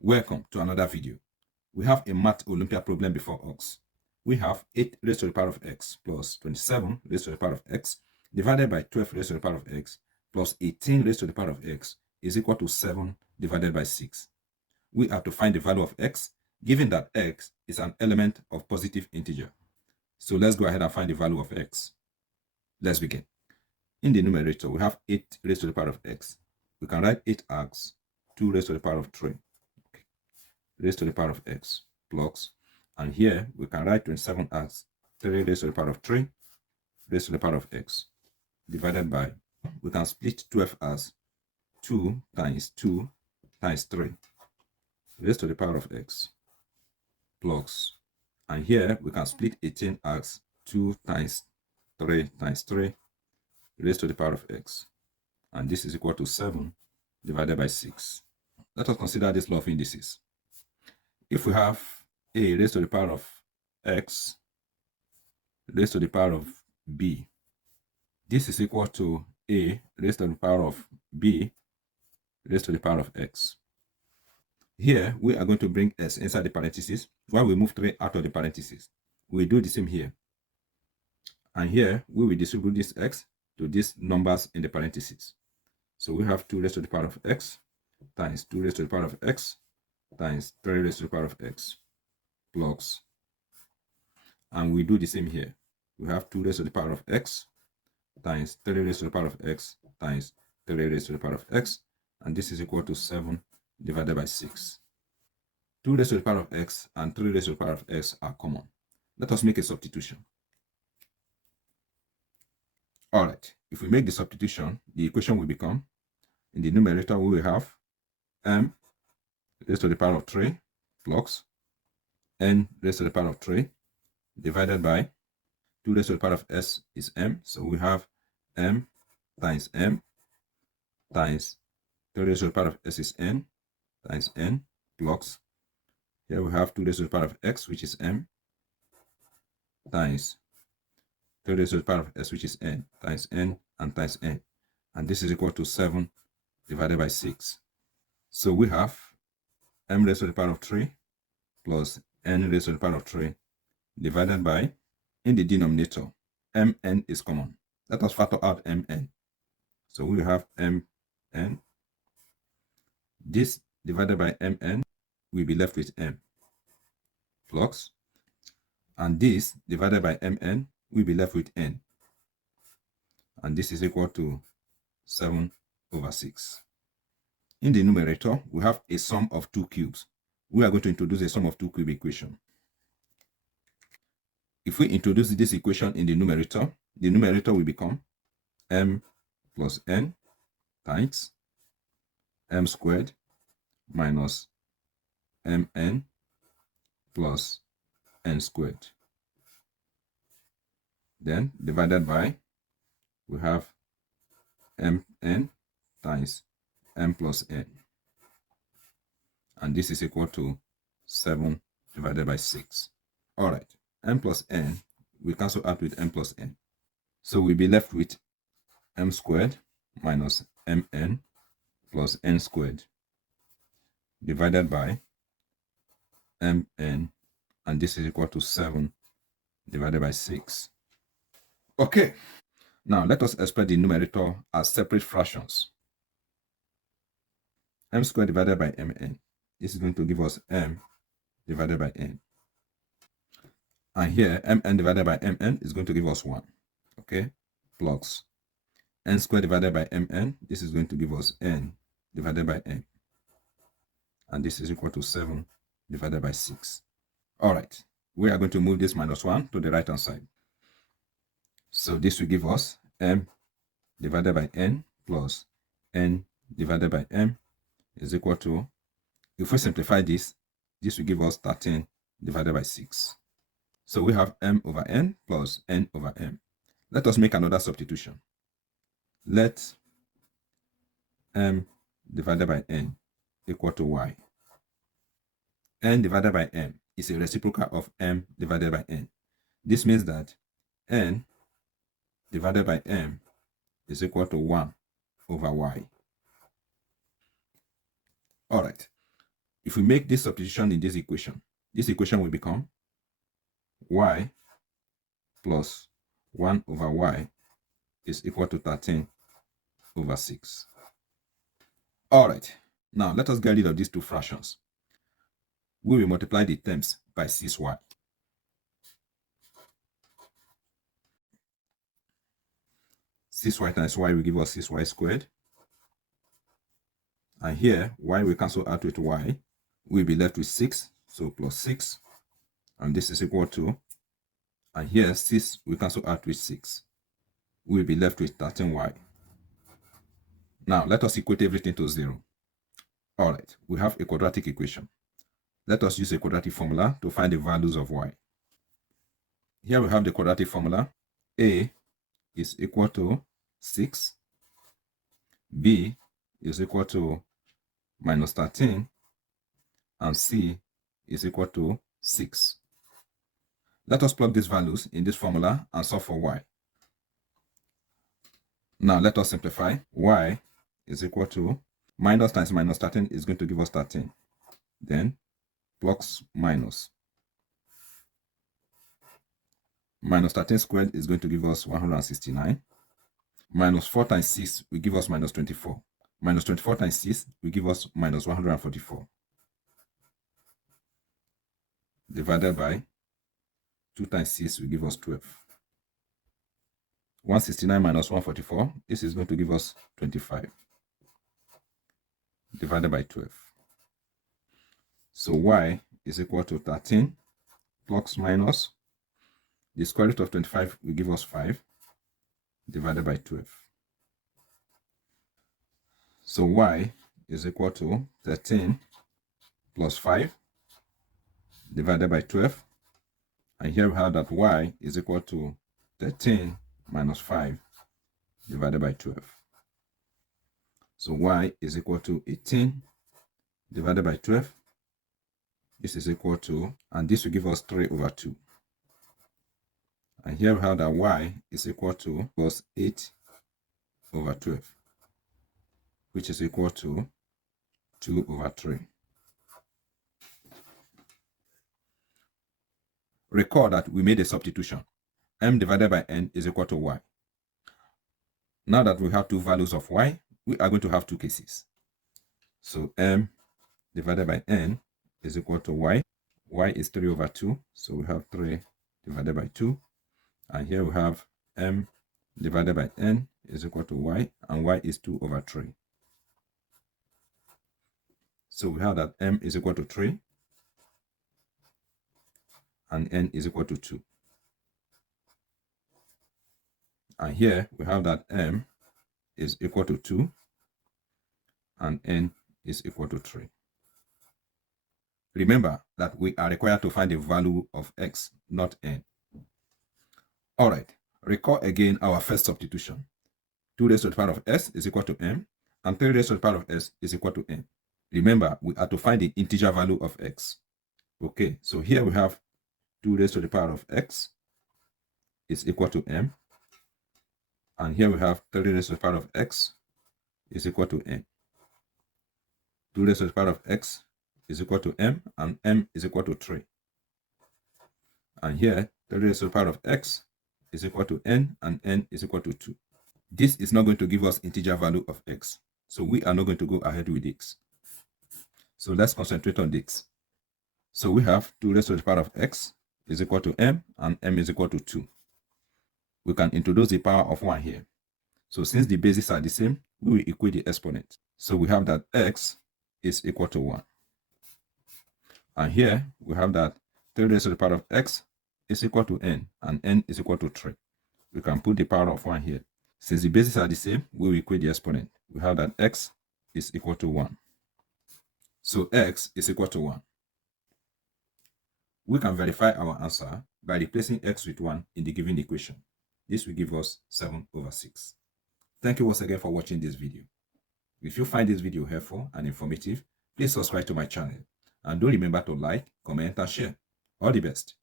Welcome to another video. We have a math Olympiad problem before us. We have 8 raised to the power of x plus 27 raised to the power of x divided by 12 raised to the power of x plus 18 raised to the power of x is equal to 7 divided by 6. We have to find the value of x given that x is an element of positive integer. So let's go ahead and find the value of x. Let's begin. In the numerator, we have 8 raised to the power of x. We can write 8 as 2 raised to the power of 3 raised to the power of x plus, and here we can write 27 as 3 raised to the power of 3 raised to the power of x divided by, we can split 12 as 2 times 2 times 3 raised to the power of x plus, and here we can split 18 as 2 times 3 times 3 raised to the power of x, and this is equal to 7 divided by 6. Let us consider this law of indices. If we have a raised to the power of x raised to the power of b, this is equal to a raised to the power of b raised to the power of x. Here, we are going to bring s inside the parentheses while we move 3 out of the parentheses. We do the same here. And here, we will distribute this x to these numbers in the parentheses. So we have 2 raised to the power of x times 2 raised to the power of x times 3 raised to the power of x plus, and we do the same here. We have 2 raised to the power of x times 3 raised to the power of x times 3 raised to the power of x, and this is equal to 7 divided by 6. 2 raised to the power of x and 3 raised to the power of x are common. Let us make a substitution. Alright, if we make the substitution, the equation will become, in the numerator we will have m raised to the power of 3 plus n raised to the power of 3 divided by 2 raised to the power of s is m. So we have m times 3 raised to the power of s is n times n plus, here we have 2 raised to the power of x, which is m, times 3 raised to the power of s, which is n, times n and times n. And this is equal to 7 divided by 6. So we have m raised to the power of 3 plus n raised to the power of 3 divided by, in the denominator, mn is common. Let us factor out mn. So we have mn. This divided by mn, we'll be left with m plus, and this divided by mn, we'll be left with n. And this is equal to 7 over 6. In the numerator, we have a sum of 2 cubes. We are going to introduce a sum of 2 cube equation. If we introduce this equation in the numerator will become m plus n times m squared minus mn plus n squared. Then divided by, we have mn times m plus n, and this is equal to 7 divided by 6. All right, m plus n, we cancel out with m plus n. So we'll be left with m squared minus mn plus n squared divided by mn, and this is equal to 7 divided by 6. Okay, now let us express the numerator as separate fractions. M squared divided by mn, this is going to give us m divided by n. And here, mn divided by mn is going to give us 1. Okay, plus n squared divided by mn, this is going to give us n divided by n. And this is equal to 7 divided by 6. All right, we are going to move this minus 1 to the right hand side. So this will give us m divided by n plus n divided by m is equal to, if we simplify this will give us 13 divided by 6. So we have m over n plus n over m. Let us make another substitution. Let m divided by n equal to y. N divided by m is a reciprocal of m divided by n. This means that n divided by m is equal to 1 over y. All right. If we make this substitution in this equation will become y plus 1 over y is equal to 13 over 6. All right, now let us get rid of these two fractions. We will multiply the terms by 6y. Six y times y will give us 6y squared. And here, y will cancel out with y. We'll be left with 6, so plus 6. And this is equal to, and here 6 will cancel out with 6. We'll be left with 13y. Now, let us equate everything to 0. All right, we have a quadratic equation. Let us use a quadratic formula to find the values of y. Here we have the quadratic formula. A is equal to 6. B is equal to minus 13. And C is equal to 6. Let us plug these values in this formula and solve for y. Now let us simplify. Y is equal to minus times minus 13 is going to give us 13. Then plus minus. Minus 13 squared is going to give us 169. Minus 4 times 6 will give us minus 24. Minus 24 times 6 will give us minus 144. Divided by 2 times 6 will give us 12. 169 minus 144, this is going to give us 25. Divided by 12. So y is equal to 13 plus minus the square root of 25 will give us 5 divided by 12. So y is equal to 13 plus 5 divided by 12. And here we have that y is equal to 13 minus 5 divided by 12. So y is equal to 18 divided by 12. This is equal to, and this will give us 3 over 2. And here we have that y is equal to plus 8 over 12, which is equal to 2 over 3. Recall that we made a substitution. M divided by n is equal to y. Now that we have two values of y, we are going to have two cases. So m divided by n is equal to y. Y is 3 over 2, so we have 3 divided by 2. And here we have m divided by n is equal to y, and y is 2 over 3. So we have that m is equal to 3, and n is equal to 2. And here we have that m is equal to 2, and n is equal to 3. Remember that we are required to find the value of x, not n. All right, recall again our first substitution. 2 raised to the power of s is equal to m, and 3 raised to the power of s is equal to n. Remember, we are to find the integer value of x. Okay, so here we have 2 raised to the power of x is equal to m. And here we have 3 raised to the power of x is equal to n. 2 raised to the power of x is equal to m, and m is equal to 3. And here, 3 raised to the power of x is equal to n, and n is equal to 2. This is not going to give us integer value of x, so we are not going to go ahead with x. So let's concentrate on this. So we have 2 raised to the power of x is equal to m, and m is equal to 2. We can introduce the power of 1 here. So since the bases are the same, we will equate the exponent. So we have that x is equal to 1. And here we have that 3 raised to the power of x is equal to n, and n is equal to 3. We can put the power of 1 here. Since the bases are the same, we will equate the exponent. We have that x is equal to 1. So x is equal to 1. We can verify our answer by replacing x with 1 in the given equation. This will give us 7 over 6. Thank you once again for watching this video. If you find this video helpful and informative, please subscribe to my channel. And don't remember to like, comment, and share. All the best.